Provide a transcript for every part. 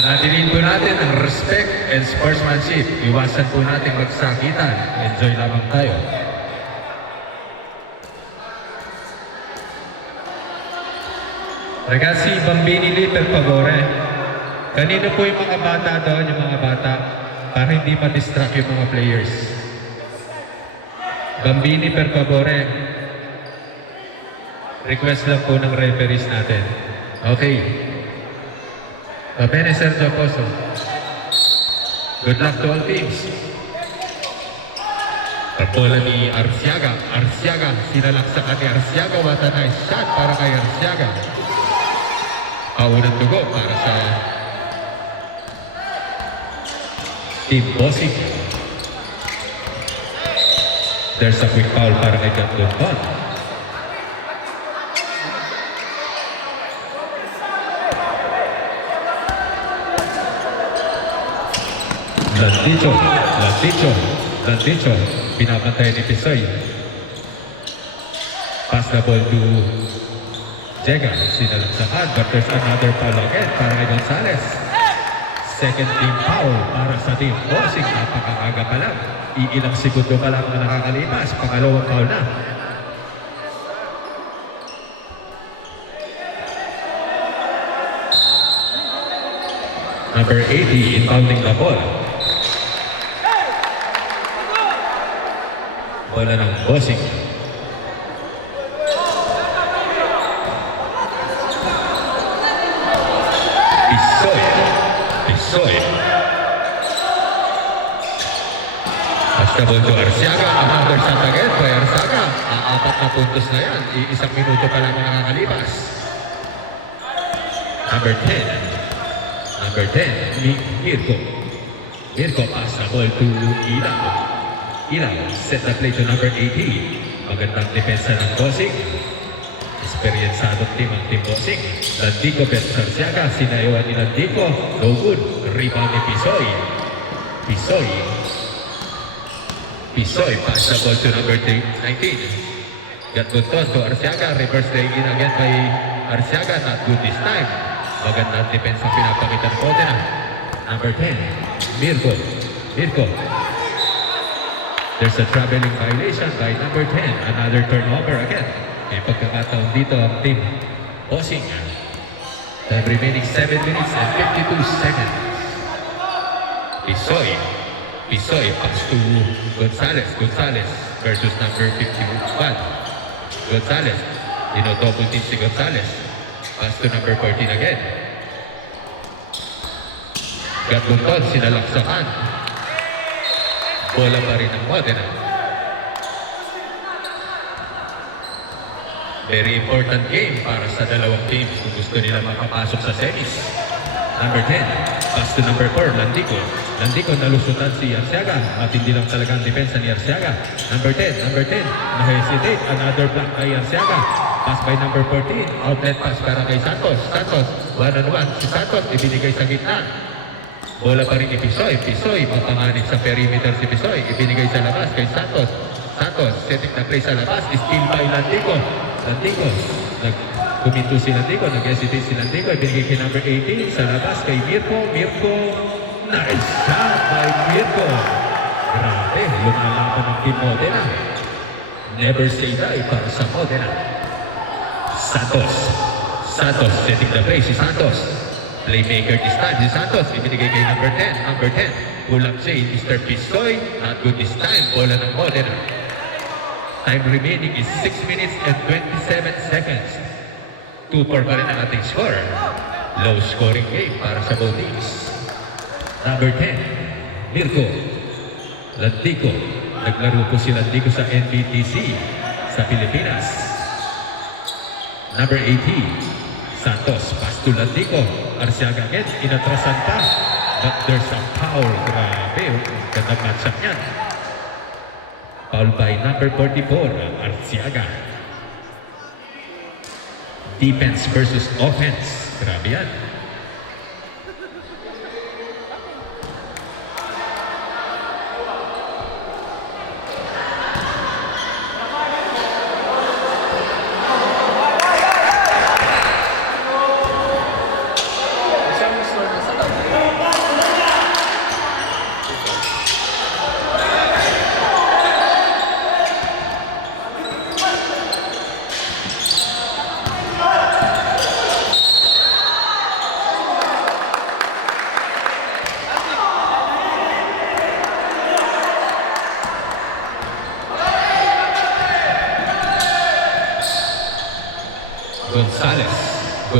Panatiliin po natin ang respect and sportsmanship. Iwasan po natin magsakitan. Enjoy lamang tayo. Ragazzi, bambini lì per favore. Kanino po yung mga bata doon, yung mga bata, para hindi ma-distract yung mga players. Bambini per favore. Request lang po ng referees natin. Okay. Va bene Sergio Poso. Good luck to all teams. Bola ni Arciaga. Arciaga, sinalaksakan ni Arciaga. What a nice shot para kay Arciaga. Unang dugo para sa Team Bossing. There's a quick foul para kay Gandon. Landicho, pinapantay ni Pisoy. Pass the ball to Jega, sinalaksakan, but there's another foul again para kay Gonzales. Second team foul para sa Team Bossing. Napakaaga pa lang. Iilang segundo pa lang na nakakalipas. Pangalawang foul na. Number 80 inbounding the ball. Bola ng Bossing. Pisoy. Basta ball to Arciaga. Another shot again by Arciaga. Apat na puntos na yan. Isang minuto pa lang nakakalipas. Number 10, Mirko pass the ball to Ilaw, set the play to number 80. Magandang depensa ng Bossing. Experyensadong team ang Team Bossing. Landico versus Arciaga. Sinayawan ni Landico. No good. Rebound ni Pisoy pass the ball to number 19. Gatbuton to Arciaga. Reverse laying again by Arciaga. Not good this time. Magandang depensa pinapakita ng Modena. Number 10, Mirko. There's a traveling violation by number 10. Another turnover again. May pagkakataon dito ang Team Bossing. Time remaining 7 minutes and 52 seconds. Pisoy pass to Gonzales versus number 51. Gonzales, double team si Gonzales. Pass to number 14 again. Gatbuton, sinalaksakan. Bola pa rin ang Modena. Very important game para sa dalawang teams kung gusto nila makapasok sa semis. Number 10, pass to number 4, Landico, nalusutan si Arciaga. Matindi lang talaga ang depensa ni Arciaga. Number 10, na-hesitate. Another block kay Arciaga. Pass by number 14, outlet pass para kay Santos, one-on-one. Si Santos, ibinigay sa gitna. Bola pa rin ni Pisoy, mapanganib sa perimeter si Pisoy. Ibinigay sa labas kay Santos, setting na play sa labas, steal by Landico. Kuminto si Landico, nag-hesitate si Landico, ibinigay kay number 18, sa labas kay Mirko, nice shot by Mirko. Grabe, lumalaban ng Team Modena. Never say die para sa Modena. Santos, setting the play si Santos. Playmaker this time si Santos, ibinigay kay number 10. Pull-up say Mr. Pisoy, not good this time, bola ng Modena. Time remaining is 6 minutes and 27 seconds. 2-4 pa rin ang ating score. Low scoring game para sa both teams. Number 10, Mirko. Landico. Naglaro po si Landico sa NBTC sa Pilipinas. Number 18, Santos. Pass to Landico. Arciaga again. Inatrasan pa. But there's a foul. Grabe. Gandang matchup niyan. Foul by number 44, Arciaga. Defense versus offense. Grabe yan.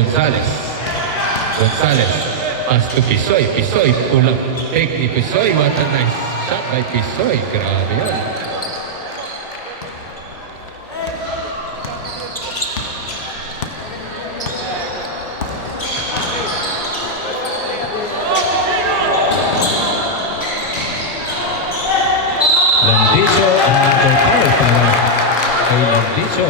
Gonzalez. Gonzalez. Pass to Pisoy. Pisoy. Pull up. Take ni Pisoy. What a nice shot by Pisoy. Grabe yun. Landicho ang number 4 para kay Landicho.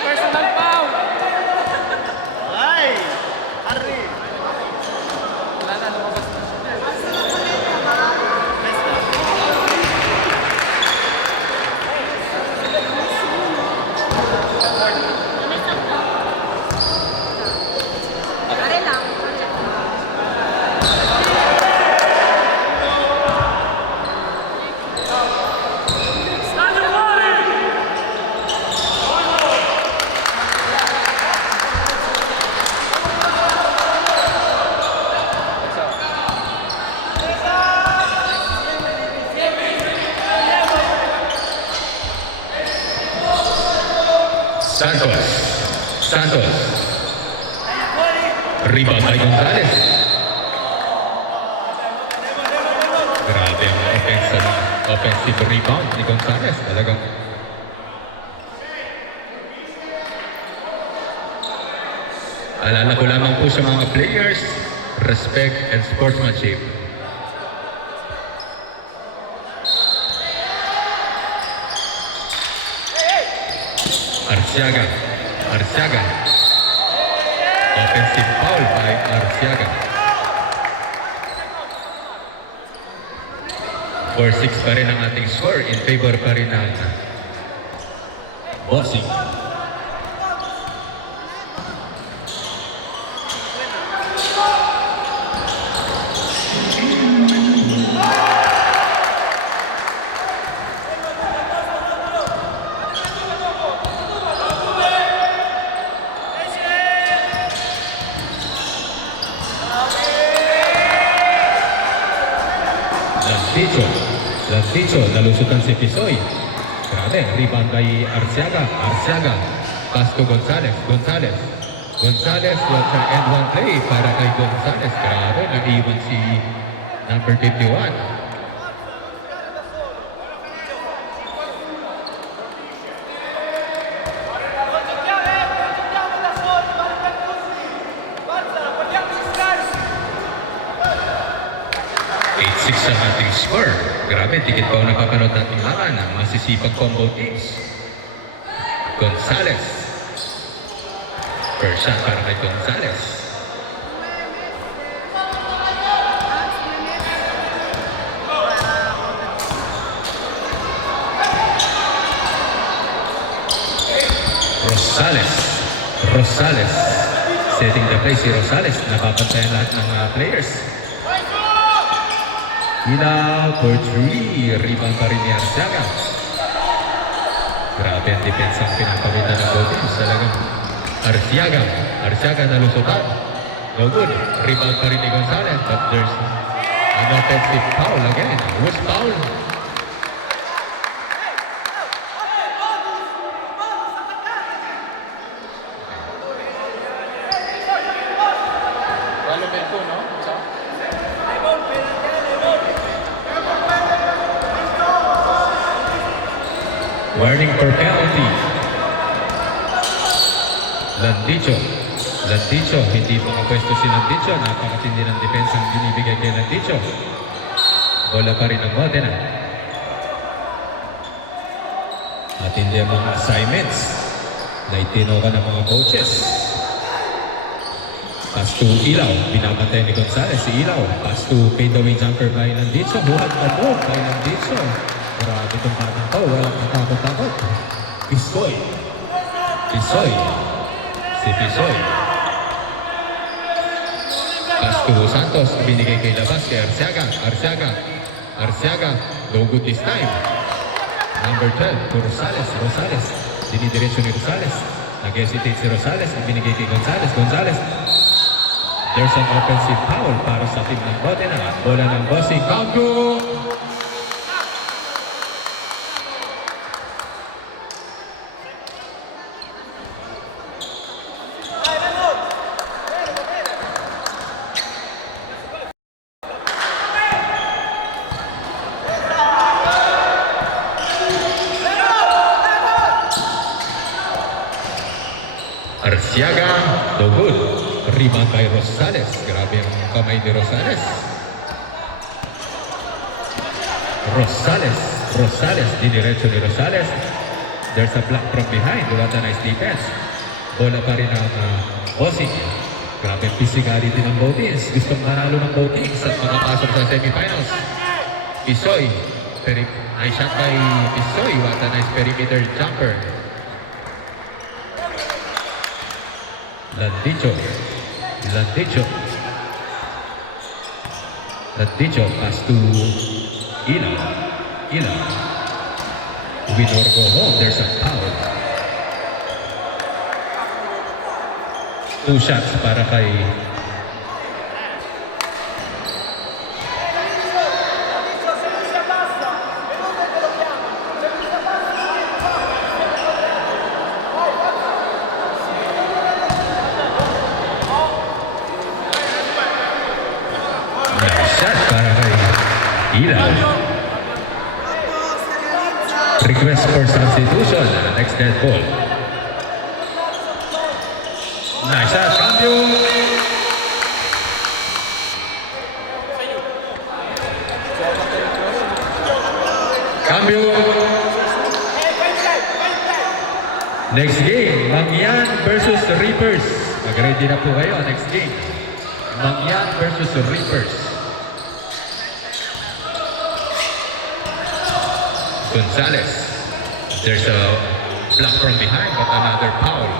Personal foul! Ay! Harry! Wala na, lumabas na siya. Are lang. Santos. Santos. Rebound by Gonzalez. Grabe ang offensive rebound ni Gonzalez. Talagang alala ko lamang po sa mga players, respect and sportsmanship. Arciaga. Arciaga. Offensive foul by Arciaga. 4-6 pa rin ang ating score. In favor pa rin ng Bossing. Landicho, nalusutan si Pisoy. Grabe, rebound by Arciaga. Arciaga, pass to Gonzalez. Gonzalez. Gonzalez, what's an end one play para kay Gonzalez. Grabe, nag-iwan si number 51. Sa ating score. Grabe, tikit pa ako napapanood natin laban ng masisipag combo teams. Gonzalez. First shot para kay Gonzalez. Rosales. Rosales. Setting the play si Rosales. Napapantayan lahat ng players. Hila for 3. Rebound pa rin ni Arciaga. Grabe ang depensa ang pinapakita ng both teams. Talagang Arciaga. Arciaga nalusutan. No good. Rebound pa rin ni Gonzalez. But there's an offensive foul again. Who's foul? Relevant po, no? So, Warning for penalty. Landicho. Landicho. Hindi makapwesto si Landicho. Napakatindi ng depensa ang binibigay kay Landicho. Bola pa rin ang Modena. At hindi ang mga assignments na itinoka ng mga coaches. Pass to Ilaw. Binabantay ni Gonzalez si Ilaw. Pass to fadeaway jumper by Landicho. Buhat na po by Landicho. Grabe itong batang to. Walang katakot-takot. Pisoy. Pisoy. Si Pisoy. Pass to Santos. Binigay kay Labas kay Arciaga. Arciaga. Arciaga. No good this time. Number 12 to Rosales. Rosales. Dinidiretso ni Rosales. Nag-hesitate si Rosales. Binigay kay Gonzalez. Gonzalez. There's an offensive foul para sa team ng Modena. Bola ng bossing. Cambio! Arciaga, no good. Rebound by Rosales. Grabe ang kamay ni Rosales. Rosales, diniretso ni Rosales. There's a block from behind. Wala na nice defense. Bola pa rin ang bossing. Grabe ang physicality ng Botings. Gustong manalo ng Botings at makapasok sa semifinals. Pisoy. Nice shot by Pisoy. What a nice perimeter jumper. Landicho, pass to Ila. Win or go home, there's a foul. 2 shots para kay Ila. Request for substitution. Next dead ball. Nice shot. Cambio. Next game, Mangyan versus Reapers. Mag-ready na po kayo. Next game, Mangyan versus Reapers. Gonzalez. There's a block from behind, but another foul.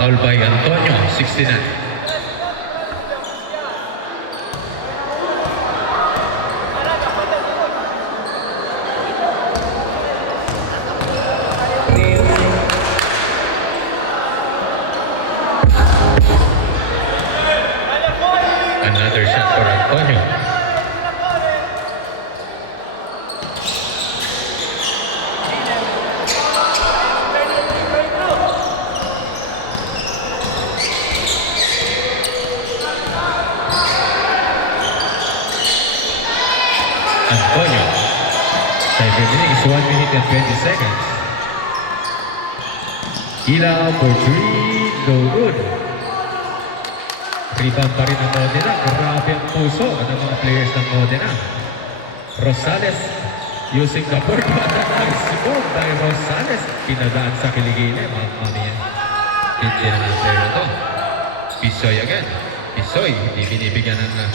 Foul by Antonio, 69. Another shot for Antonio. Antonio. Time remaining is 1 minute and 20 seconds. Ila for 3, no good. Rebound pa rin ang Modena. Grabe ang puso ng mga players ng Modena. Rosales using the board. Nice move by Rosales. Pinadaan sa kiligine. Mami yan. Hindi na ng player ito. Pisoy again. Pisoy. Hindi binibigyan ng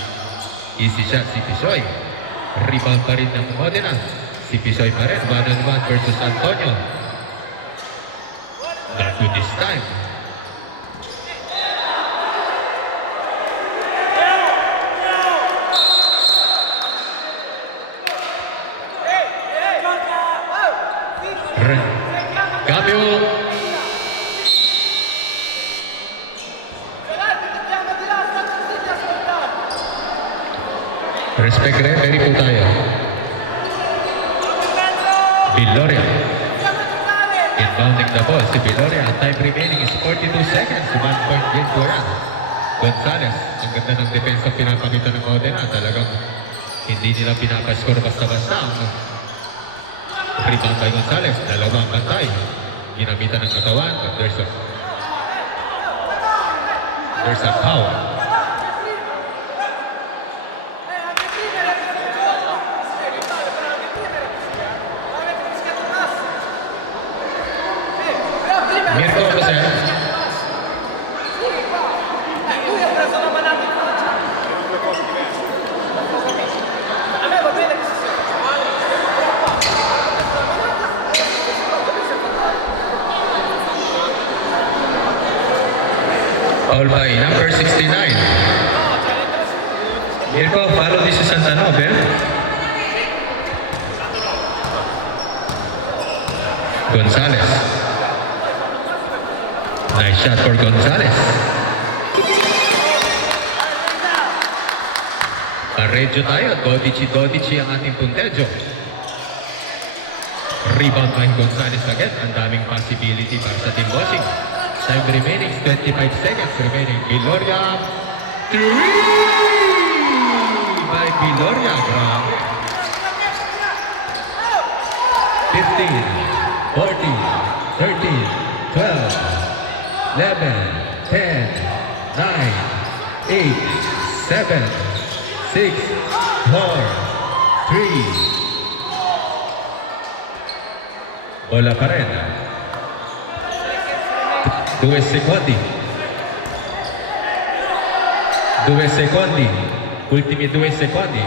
easy shot si Pisoy. Rebound pa rin ng Modena. Si Pisoy pa rin. 1-on-1 versus Antonio. Not good this time. Cambio. Respect referee po tayo. Viloria. Inbounding the ball si Viloria. Time remaining is 42 seconds. 1 point game to run. Gonzalez. Ang ganda ng depensa pinapakita ng Modena. Talagang hindi nila pinapascore basta-basta. Rebound by Gonzalez. Dalawang bantay. Ginamitan ng katawan. But there's a foul. Mirko Jose. Foul by number 69. Mirko, follow this is Santanov, eh? Gonzalez. Nice shot for Gonzalez. Parejo tayo. Dodici ang ating puntejo. Rebound by Gonzalez again. Ang daming possibility para sa Team Bossing. Time remaining, 25 seconds remaining. Viloria. 3 by Viloria. Grabe. 15, 14, 13, 12, 11, 10, 9, 8, 7, 6, 4, 3. Bola pa rin. 2 secondi. 2 secondi. Ultimi 2 secondi.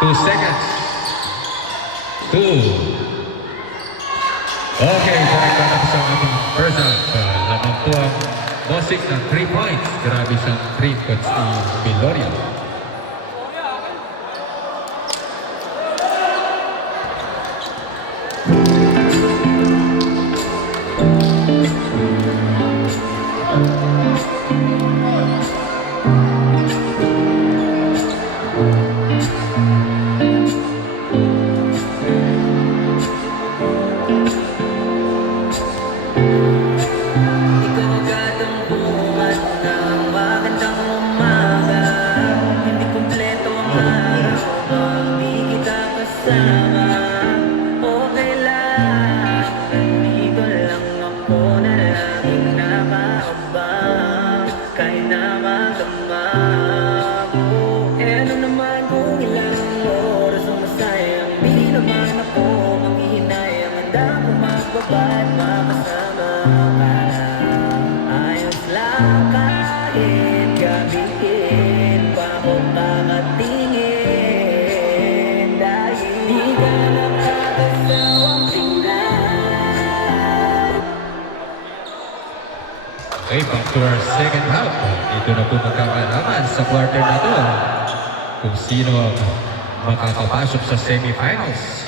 2 seconds. 2. Okay, correct na tapos ang ating first half. Lamang po ang Bossing ng 3 points. Grabe siyang 3 points ni Viloria. Ikaw agad ang buwan ng magandang umaga. Hindi kumpleto ang araw pag di kita kasama. Okay lang, nandito lang ako na laging nakaabang. Kahit na magdamag, ano naman kung ilang oras ang masayang. Di naman ako manghihinayang, handa ko magbaba at makasama. Ayos lang kahit gabihin pa ako kakatingin. Dahil di ka nakakasawang tingnan. Okay, back to our second half. Ito na po magkakalaman sa quarter na to kung sino ang makakapasok sa semifinals.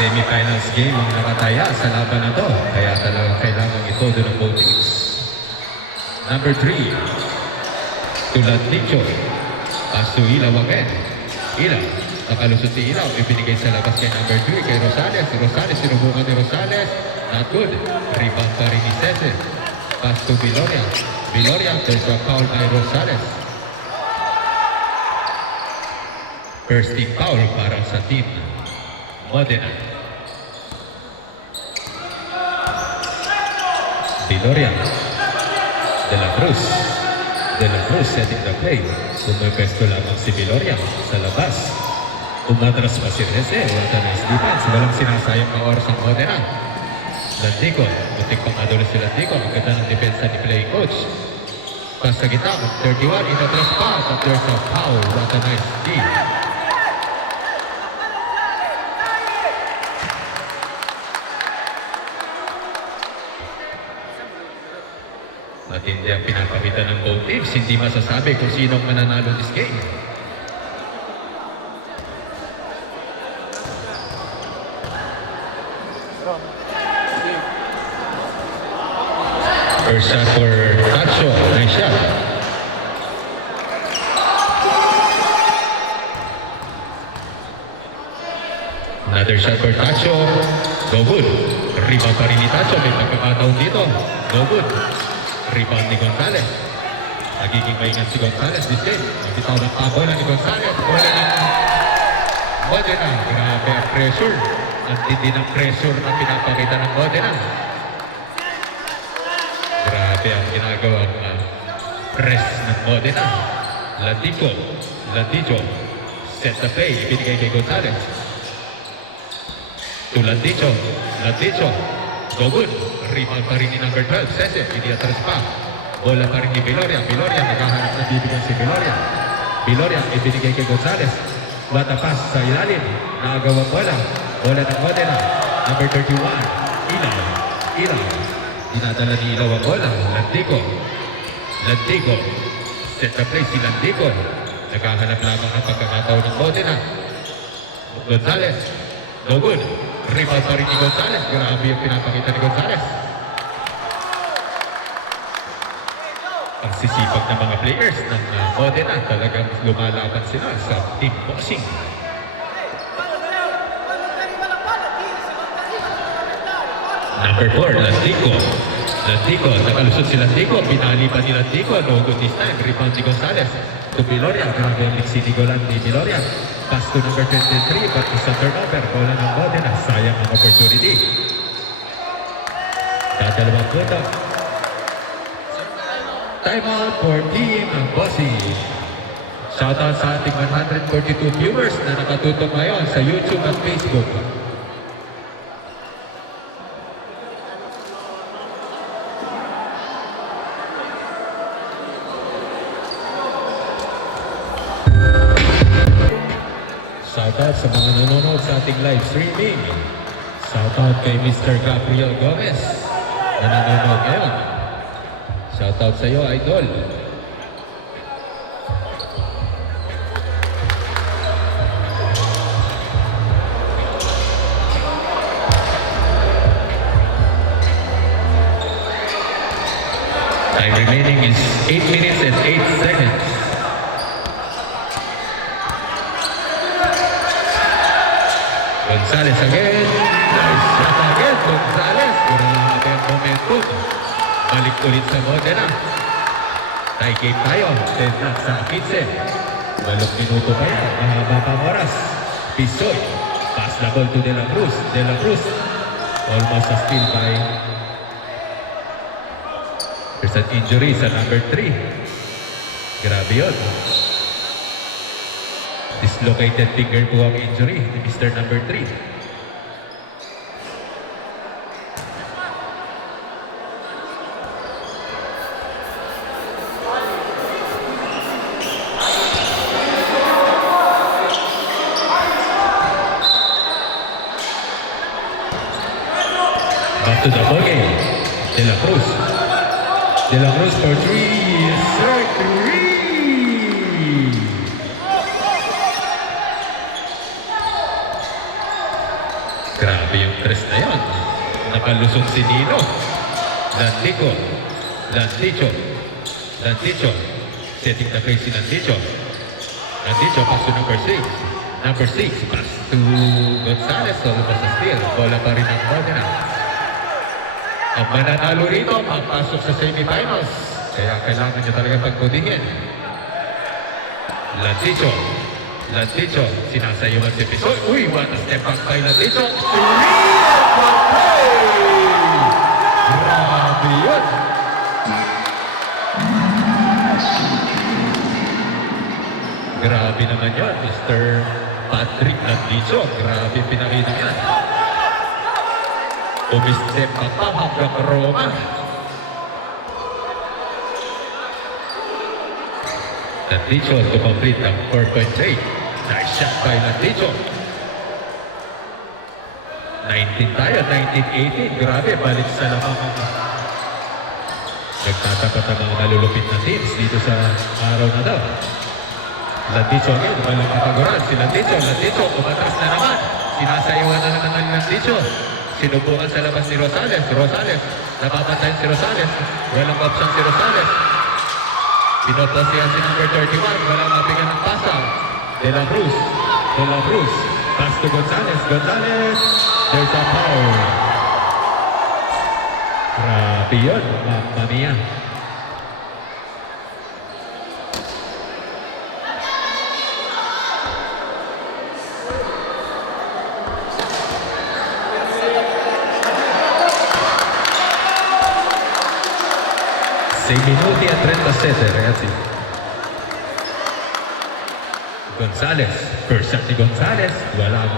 Semifinals game ang nakataya sa laban na to. Kaya talagang kailangan ito doon ng both teams. Number 3. Tulad Nicho. Pass to Ilaw again. Ilaw. Nakalusot si Ilaw. Ibinigay sa labas kay number 3 kay Rosales. Rosales, sinubukan ni Rosales. Not good. Rebound pa rin ni Cesar. Pass to Viloria. Viloria, there's a foul by Rosales. First team foul para sa team Modena. Viloria. De la Cruz. De la Cruz setting the play. Pumapesto lamang si Viloria sa labas. Umatras pa si Reze. What a nice defense. Walang sinasayang na oras ang Modena. Landico. Butik pang adulo si Landico. Ang ganda ng depensa ni playing coach. Pas sa gitna. 31. Inatras pa. But there's a foul. What a nice team. Matindi ang pinapakita ng both teams. Hindi masasabi kung sino ang mananalo this game. First shot for Tacho. Nice shot. Another shot for Tacho. No good. Rebound pa rin ni Tacho. May pagkakataon dito. No good. Rebound ni Gonzalez. Nagiging maingat si Gonzalez this game. Nabitaw ng pabola ni Gonzalez. Bola ng Modena. Grabe ang pressure. Ang tindi ng pressure na pinapakita ng Modena. Grabe ang ginagawang press ng Modena. Landico. Landico. Set the play. Ibinigay kay Gonzalez. To Landico. Landico. No good. Rebound pa rin ni number 12. Cesar. Hindi atras pa. Bola pa rin ni Viloria. Viloria. Naghahanap na bibigyan si Viloria. Viloria. Ibinigay kay Gonzalez. Bata pass sa ilalim. Nakagawang bola. Bola ng Modena. Number 31. Ilaw. Ilaw. Dinadala ni Ilaw ang bola. Landico. Landico. Set the play si Landico. Naghahanap lamang ang pagkakataon ng Modena. Gonzalez. No good. Rebound pa rin ni Gonzales. Grabe yung pinapakita ni Gonzales. Ang sisipag ng mga players ng Modena. Talagang lumalaban sila sa team boxing. Number 4, Landico. Landico, nakalusot si Landico. Pinali pa ni Landico. No good this time. Rebound ni Gonzales. To Biloria. Grabe ang mixi ni Golan ni Biloria. Pass to number 23. But isa turnover. Bola ng Modena. Sayang ang opportunity. Dadalawang punto. Time out for Team Bossing. Shoutout sa ating 142 viewers na nakatutok ngayon sa YouTube at Facebook. Shoutout sa mga nanonood sa ating live streaming. Shoutout kay Mr. Gabriel Gomez na nanonood ngayon. Shoutout sa iyo, Idol. Time remaining is 8 minutes and 8 seconds. Gonzales again. Nice shot again, Gonzales. Grabe ang momentum. Balik ulit sa Modena. Tie game tayo. 10 na sa 15. 8 minuto pa yan. Mahaba pang oras. Pisoy. Pass the ball to De La Cruz. De La Cruz. Almost a steal by. There's an injury sa number 3. Grabe yun. Dislocated finger po ang injury ni Mr. number 3. Back to the ball game. De La Cruz. De La Cruz for 3. Sir, 3! Grabe yung tres na yun. Nakalusong si Nino. Landico. Landicho. Landicho. Setting the face si Landicho. Landicho, pass to number 6. Number 6, pass to Gonzales. Almost a steal. Bola pa rin ang Modena. Ang mananalo rito, papasok sa semifinals. Kaya kailangan nyo talaga pagpudingin. Landicho. Landicho, sinasayuan si Pisoy. Uy, what a step back by Landicho. 3 and 1 play! Grabe yun! Grabe naman yun, Mr. Patrick Landicho. Grabe pinakita yan. Umistep pa hanggang Roma. Landicho to complete ang 4.8. Nice shot by Landicho. 19 tayo, 19-18. Grabe, balik sa lamang. Nagtatapat ang mga nalulupit na teams dito sa araw na daw. Landicho again, walang kataguran. Si Landicho, Landicho, kumatras na naman. Sinasayawan na naman ng Landicho. Sinubukan sa labas ni Rosales. Rosales, napapantayin si Rosales. Walang option si Rosales. Pinoposihan si number 31. Walang mabigyan ng pasa. De La Cruz. De La Cruz. Pass to Gonzales. Gonzales. There's a foul. Grabe yun. Mamma mia. Minuti a 37, ragazzi. Gonzales, first shot ni Gonzales, wala.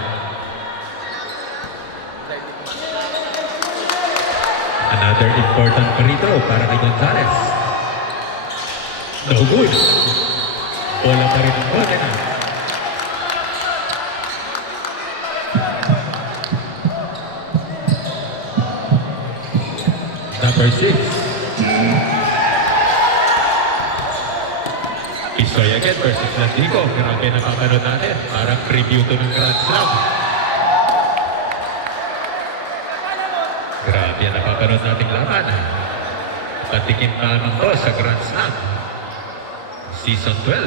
Another important free throw para kay Gonzales. No good. Bola pa rin ang Modena. Number 6. Pisoy again versus Landico. Grabe na papanood natin. Parang preview to ng Grand Slam. susunod nating laban. Patikim pa naman to sa Grand Slam. Season 12.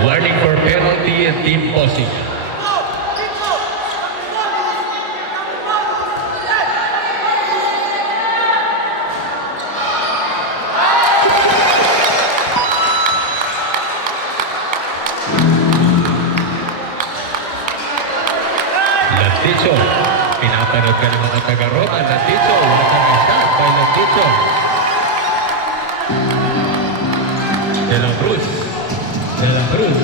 Warning for penalty and team bossing. Landicho, pinapanood ka ng mga taga-Roma. Landicho, wala kang shot by Landicho. De La Cruz. De La Cruz.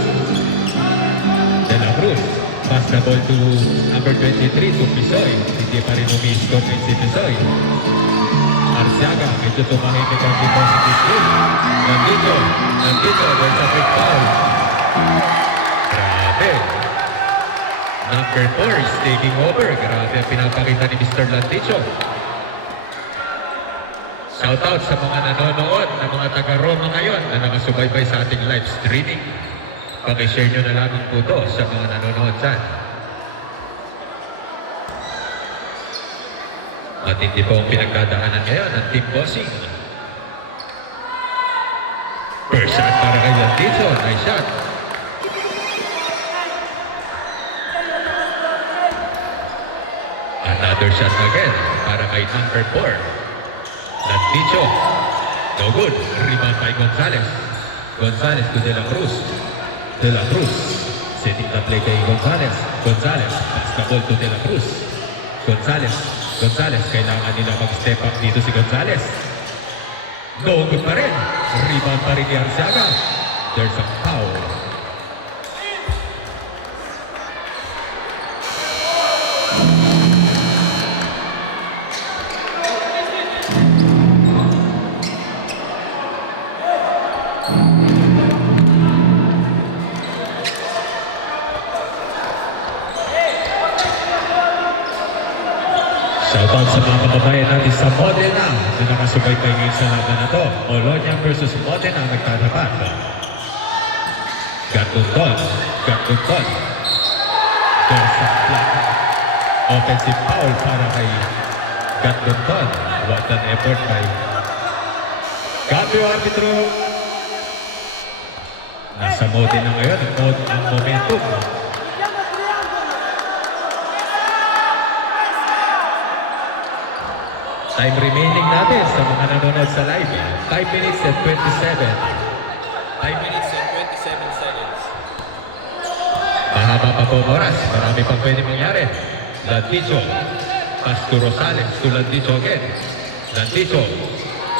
De La Cruz. Pass the ball to number 23 to Pisoy. Hindi pa rin umi-score si Pisoy. Arciaga, medyo tumahimik ang deposit game. Landicho, Landicho, there's a big foul. Grabe. Number 4 is taking over. Grabe ang pinapakita ni Mr. Landicho. Shoutout sa mga nanonood na mga taga-Roma ngayon na nakasubaybay sa ating live streaming. Pag-share nyo na lamang po ito sa mga nanonood dyan. Matindi po ang pinagdadaanan ngayon ng team bossing. First shot para kay Landicho. Nice shot. Another shot again para kay number 4. Landicho. No good. Rebound by Gonzalez. Gonzalez to De La Cruz. De La Cruz. Setting the play kay Gonzalez. Gonzalez. Pass the ball to De La Cruz. Gonzalez. Gonzalez. Kailangan nila mag-step up dito si Gonzalez. No good pa rin. Rebound pa rin ni Arciaga. There's a foul. Shoutout sa mga kababayan natin sa Modena na nakasubaybay ngayon sa laban na to. Bologna versus Modena ang nagtatapat. Gatundon. Gatundon. There's a flat. Offensive foul para kay Gatundon. What an effort by Cambio arbitro. Nasa Modena ngayon ang momentum. Time remaining natin sa mga nanonood sa live. 5 minutes and 27. 5 minutes and 27 seconds. Mahaba pa po ang oras. Marami pang pwede mangyari. Landicho. Pass to Rosales. To Landicho again. Landicho.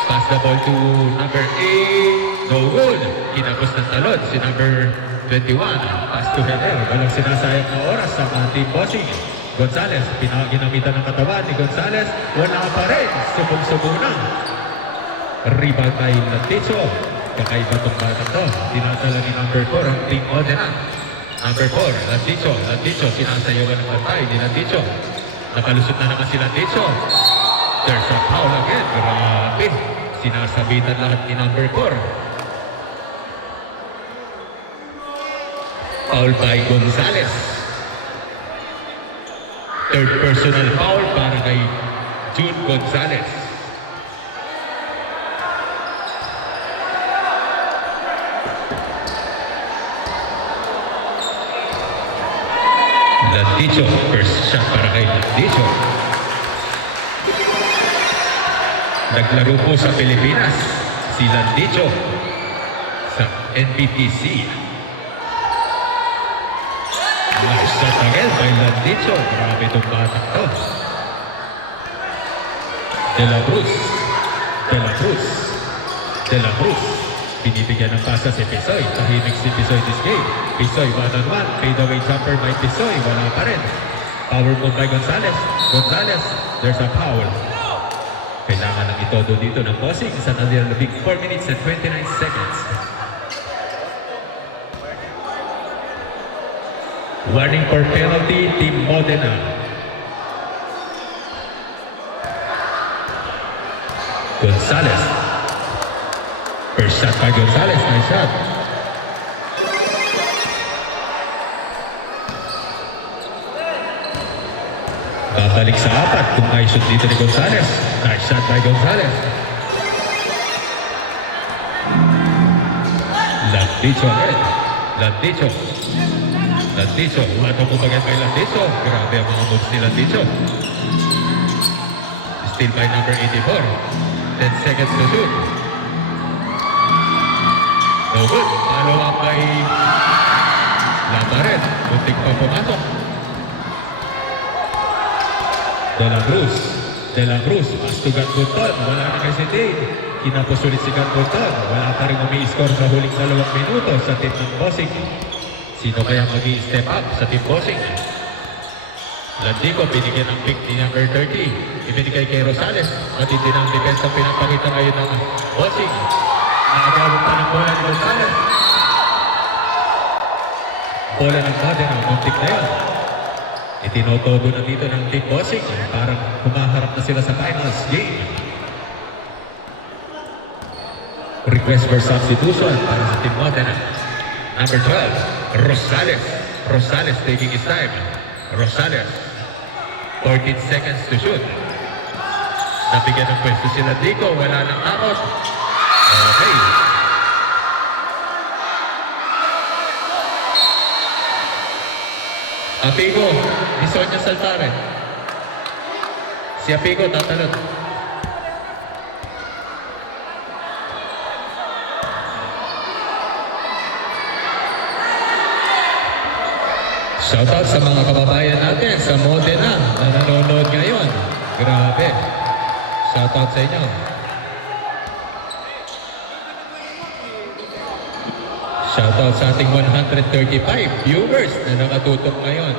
Pass the ball to number 8. No good. Kinapos ng talon si number 21. Pass to Heller. Walang sinasayang na oras sa mga team bossing. Gonzalez, ginamitan ng katawan ni Gonzalez. Wala pa rin. Subong-subong na. Rebound by Landicho. Kakaiba itong batang to. Dinadala ni number 4 ang team Modena. Number 4, Landicho. Landicho, sinasayawan ng bantay ni Landicho. Nakalusot na naman si Landicho. There's a foul again. Grabe. Sinasabitan lahat ni number 4. Foul by Gonzalez. Third personal foul para kay June Gonzalez. Landicho, first shot para kay Landicho. Naglaro po sa Pilipinas si Landicho sa NBPC. Nice shot again by Landicho. Grabe itong batang to. De La Cruz. De La Cruz. De La Cruz. Binibigyan ng pasa si Pisoy. Tahimik si Pisoy this game. Pisoy one-on-one. Fade away jumper by Pisoy. Wala pa rin. Power move by Gonzalez. Gonzalez. There's a foul. Kailangan ng itodo dito ng bossing sa nalalabing 4 minutes and 29 seconds. Warning for penalty, Team Modena. Gonzalez. First shot by Gonzalez. Nice shot. Babalik sa apat kung may shoot dito ni Gonzales. Nice shot by Gonzales. Landicho agad. Landicho. Landicho. What po agad by Landicho. Grabe ang mga moves ni Landicho. Still by number 84. 10 seconds to shoot. No good. Follow up by Laparet. Muntik pa pumasok. De La Cruz. Pass to Gatbunton. Wala na kay si Dave. Kinapos ulit si Gatbunton. Wala pa rin umi-score sa huling 2 minuto sa team ng Bossing. Sino kaya mag-i-step up sa team Bossing? Landico, binigyan ng pick ni number 30. Ibinigay kay Rosales. Matindi ng depensa pinapakita ngayon ng Bossing. Nakagawin pa ng bola ni Gonzales. Bola ng Modena, muntik na yun. Itinotobo na dito ng team Bossing. Parang humaharap na sila sa finals game. Request for substitution para sa team Modena. Number 12, Rosales. Rosales taking his time. Rosales. 14 seconds to shoot. Nabigyan ng pwesto si Landico. Wala nang out. Okay. Apigo, ni Sonia Saltare. Si Apigo tatalon. Shoutout sa mga kababayan natin sa Modena na nanonood ngayon. Grabe. Shoutout sa inyo. Shoutout sa ating 135 viewers na nakatutok ngayon.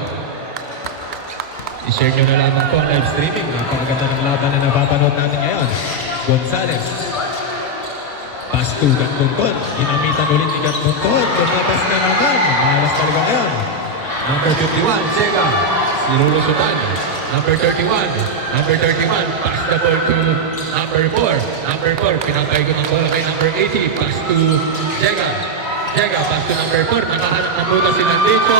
I-share nyo na lamang po ang live streaming. Napakaganda ng laban na napapanood natin ngayon. Gonzales. Pass to Gatbunton. Ginamitan ulit ni Gatbunton. Lumabas na naman. Malas talaga ngayon. Number 51, Sega. Nilulusutan. Number 31. Number 31. Pass the ball to number 4. Number 4. Pinapaigot ng bola kay number 80. Pass to Sega. Sega, pass to number 4. Nakahanap na muna si Landico.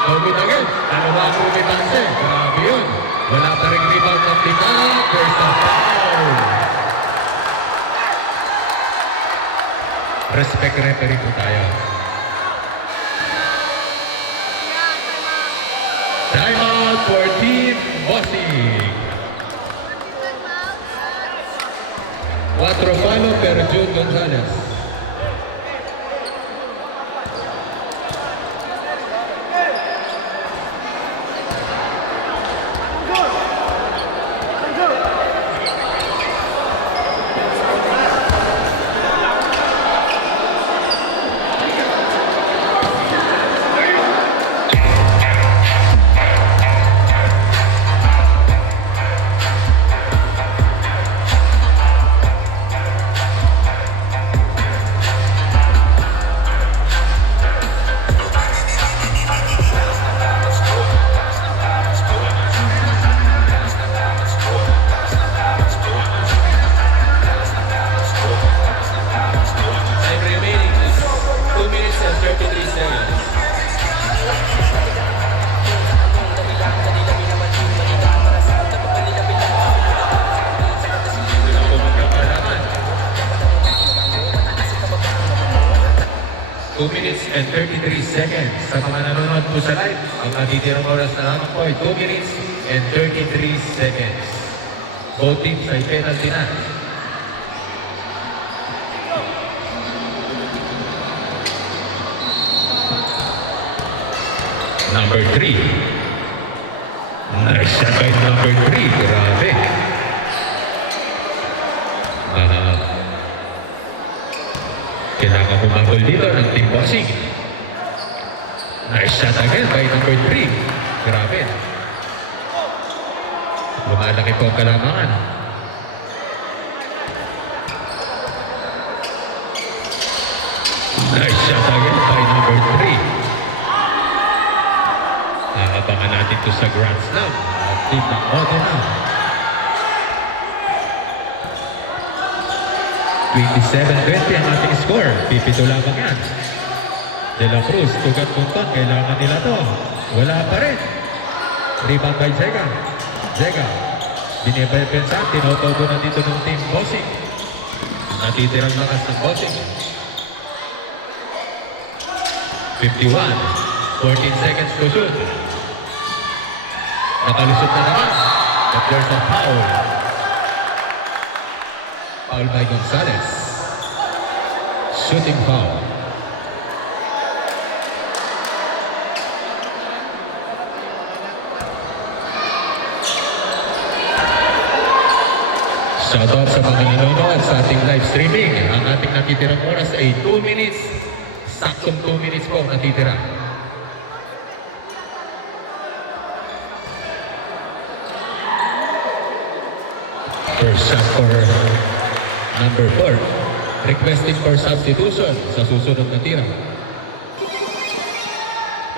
No good again. Dalawa ang rumitanse. Grabe yun. Wala pa rin rebound ng Timana. There's a foul. Respect referee po tayo. Time out for Team Bossing. 4 follow per June Gonzales. And 33 seconds. Sa mga nanonood po sa live, ang natitirang oras na lamang po ay 2 minutes and 33 seconds. Both teams ay penalty na. Number 3. Nice shot by number 3. Grabe. Kailangan bumabol dito ng Team Bossing. Nice shot again by number 3. Grabe. Lumalaki po ang kalamangan. Nice shot again by number 3. Nakabangan natin to sa Grand Slam. Ang team ng Modena. 27-20 ang ating score. Pipito lamang yan. De La Cruz, tugat punton. Kailangan nila to. Wala pa rin. Rebound by Sega. Zega. Binipensa, tinotodo na dito ng team Bossing. Natitirang lakas ng Bossing. 51. 14 seconds to shoot. Nakalusot na naman. But there's a foul. Foul by Gonzalez. Shooting foul. Shoutout sa mga nanonood sa ating live streaming. Ang ating natitirang oras ay 2 minutes. Saktong 2 minutes po ang natitira. First shot for number 4. Requesting for substitution sa susunod na tira.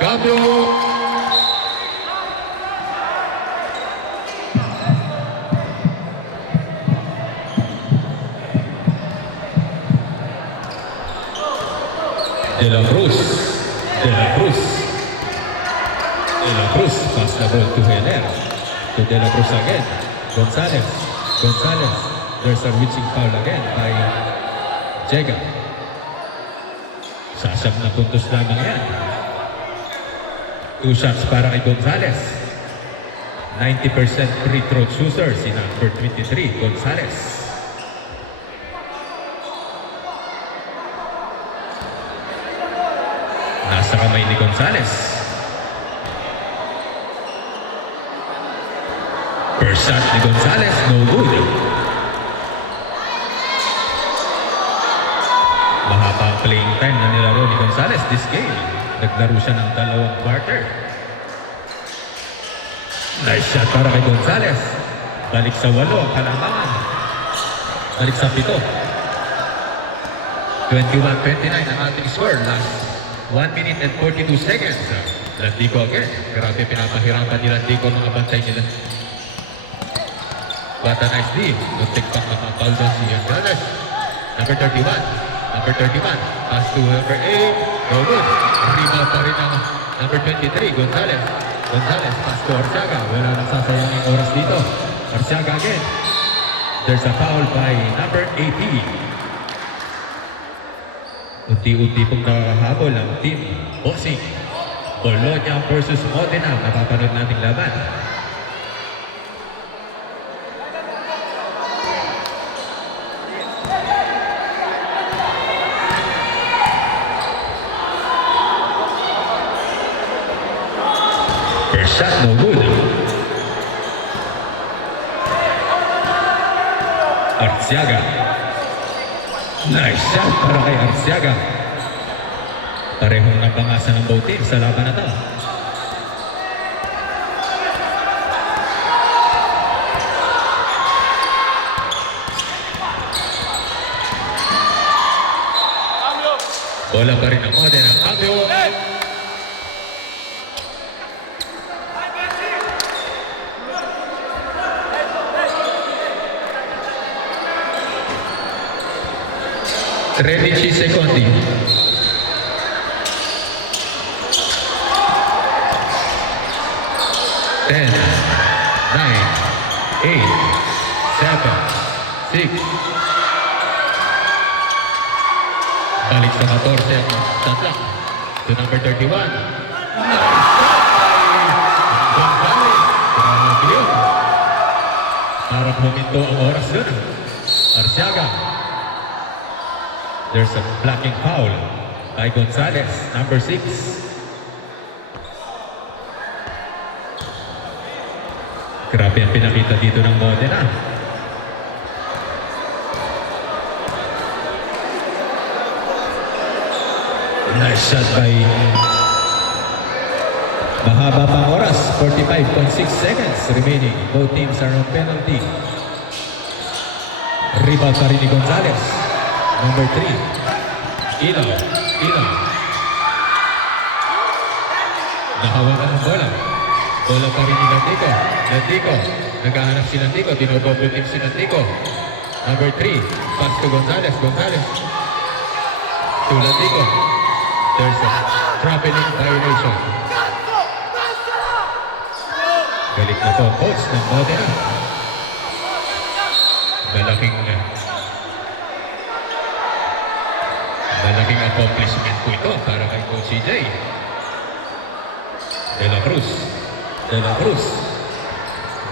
Cambio! De La Cruz. De La Cruz. De La Cruz. Pass the ball to Heller. To De La Cruz again. Gonzalez. Gonzalez. There's a reaching foul again by Jega. Sasam na puntos lamang yan. 2 shots para kay Gonzalez. 90% free throw shooter si number 23, Gonzalez. Nasa kamay ni Gonzalez. First shot ni Gonzalez, no good. Mahaba ang playing time na nilaro ni Gonzalez this game. Naglaro siya ng 2 quarter. Nice shot para kay Gonzalez. Balik sa 8 ang kalamangan. Balik sa 7. 21-29 ang ating score. Last 1 minute and 42 seconds. Landico again. Grabe pinapahirapan ni Landico mga bantay nila. What a nice D. Muntik pang makapal doon si Gonzalez. Number 31. Number 31. Pass to number 8. No good. Rebound pa rin ang number 23. Gonzalez. Gonzalez. Pass to Arciaga. Wala nang sasayang ang oras dito. Arciaga again. There's a foul by number 18. Unti-unti pong nakakahabol ang team Bossing. Bologna versus Modena. Napapanood nating laban. First shot, no good. Arciaga. Nice shot para kay Arciaga. Parehong napangasan ng both teams sa laban na to. Bola pa rin ang Modena. Cambio. Tredici secondi. 10, 9, 8, 7, 6. Balik sa 14 ang tatlak. To number 31. Gonzalez. Grabe yun. Parang huminto ang oras doon. Arciaga. There's a blocking foul by Gonzalez, number 6. Grabe ang pinakita dito ng Modena. Nice shot by... Mahaba pang oras, 45.6 seconds remaining. Both teams are on penalty. Rebound pa rin ni Gonzalez. Number 3. Ilaw. Nahawakan ang bola. Bola pa rin ni Landico. Naghahanap si Landico. Dinodouble team si Landico. Number 3. Pass to Gonzalez. To Landico. There's a traveling violation. Galit na po ang coach ng Modena. Malaking accomplishment po ito para kay Coach CJ.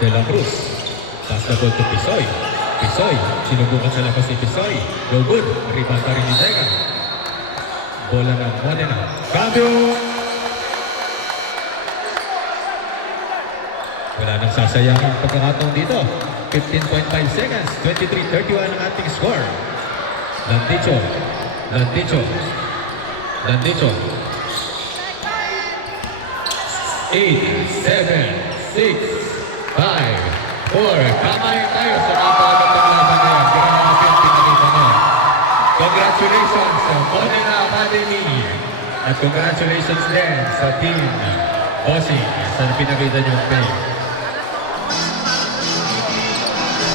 De La Cruz. Pass na ball to Pisoy. Sinubukan sa lakas ni Pisoy. No good. Rebound pa rin ni Zega. Bola ng Modena. Cambio! Wala nang sasayangin pagkakataon dito. 15.5 seconds. 23-31 ang ating score. Landicho. 8, 7, 6, 5, 4. Kamay tayo sa napakagandang laban na yan. Ganun ang pinakita nyo. Congratulations sa Modena Academy. At congratulations din sa team Bossing sa pinakita nyo ang play.